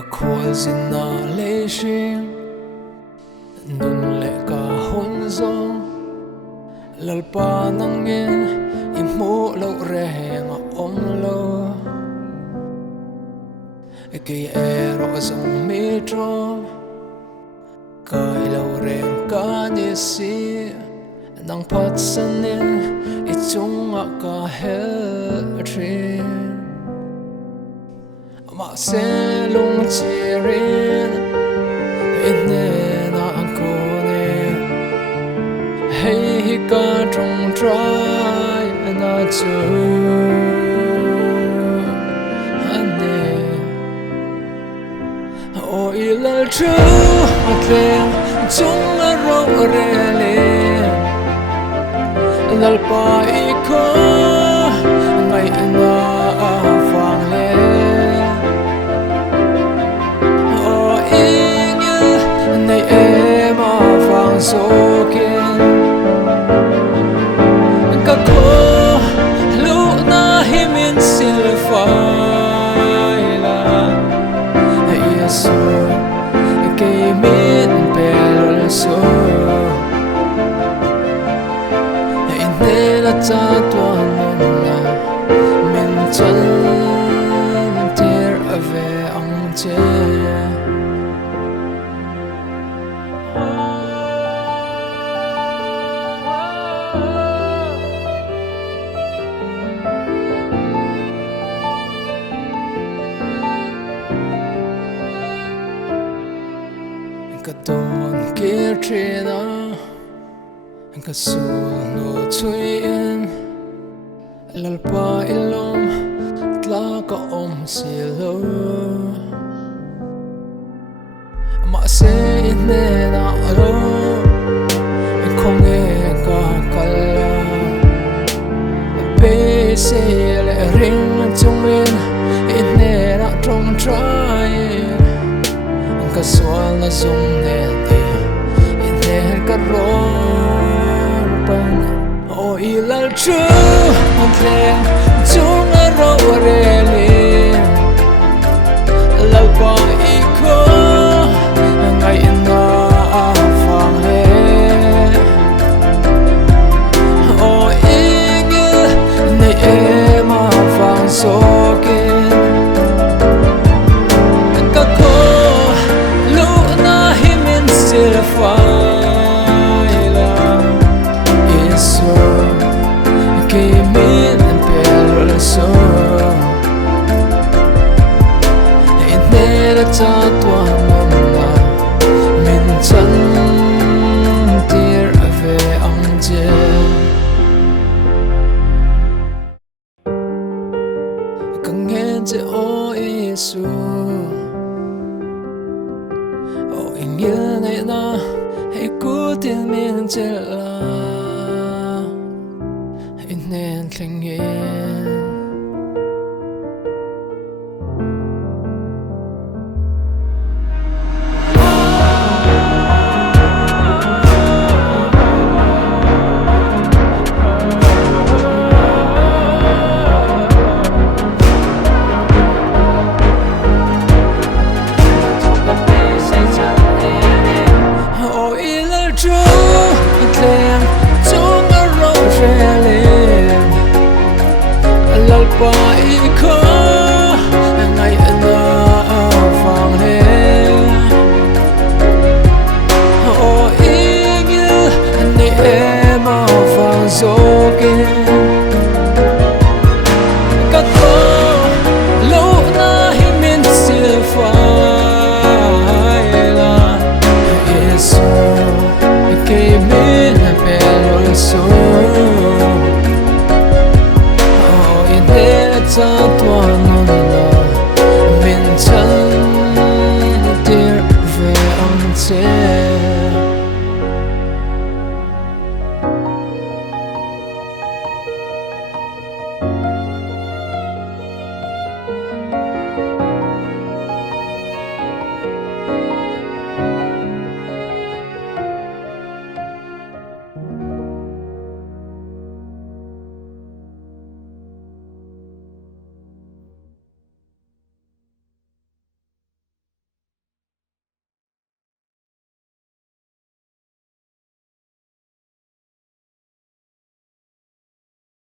ka khwal zina le shing nun le ka hun zo lalpa nangin imu lo reng om lo cái ero sông metro cái lâu rèn cá đi xí nang phát sanin ít chung ngã cả hết trên mà sẽ lung chirin in nè na cô nè hay cả trong trái na chưa ilal chu atlen chung ro rele lalpa iko ngai ana fang le o ingil nei ema fang sokin ka ko lu na himin silfa so cái miền Pel Lul Suh nên là cha tuan na mình chân tiệt về ông cha ka ton kia trina ka sul no chuin lalpa ilom tla ka om silo ma se ne na alo khong e ka kala pe se le ring chung in ne na trong trai ka swal na zung ne ti in her ka ron pan o ilal chu on tlen chung a ro rele lalpa iko ngai na fang le o ingil nei ema fang sokin faila iso que miền Pel Lul Suh nên là cha tuan na mình chân tiệt về ông cha càng nghe chữ o isu o ingil này na hãy cố tin mình chết là nên thành nghe